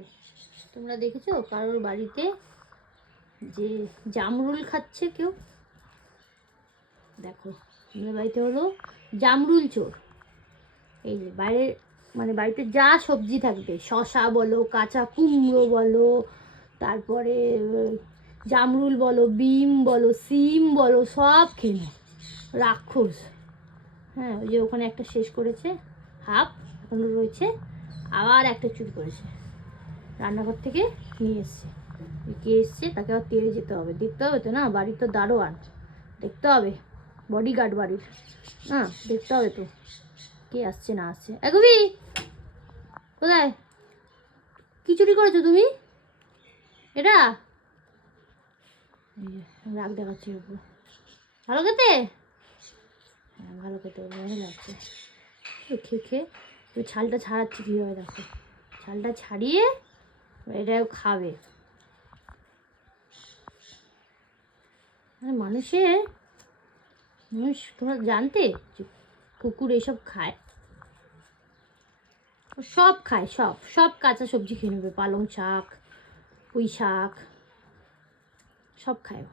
দেখো, তোমরা দেখেছো কারোর বাড়িতে যে জামরুল খাচ্ছে কেউ? দেখো, আমাদের বাড়িতে হলো জামরুল চোর। এই যে বাইরে, মানে বাড়িতে যা সবজি থাকবে, শশা বলো, কাঁচা কুমড়ো বলো, তারপরে জামরুল বলো, বিম বলো, সিম বলো, সব খেয়ে নেয় রাক্ষস। হ্যাঁ, ওই যে ওখানে একটা শেষ করেছে, হাফ এখনো রয়েছে, আবার একটা চুরি করেছে, রান্নাঘর থেকে নিয়ে এসছে। কে এসছে তাকে আবার তেড়ে যেতে হবে, দেখতে হবে তো না, বাড়ির তো দারোয়ান, দেখতে হবে, বডিগার্ড বাড়ির, হ্যাঁ দেখতে হবে তো কে আসছে না আসছে। এগবি, কোথায়? কি চুরি করেছো তুমি? এটা রাগ দেখাচ্ছি ওপর। ভালো খেতে, হ্যাঁ ভালো খেতে, ভালো লাগছে। খেয়ে খেয়ে ওই ছালটা ছাড়াচ্ছি কীভাবে, দেখো ছালটা ছাড়িয়ে এটাও খাবে। মানে মানুষ তোমরা জানতে যে কুকুর এসব খায়? সব খায়, সব সব কাঁচা সবজি খেয়ে নেবে, পালং শাক, পুঁই শাক, সব খায়।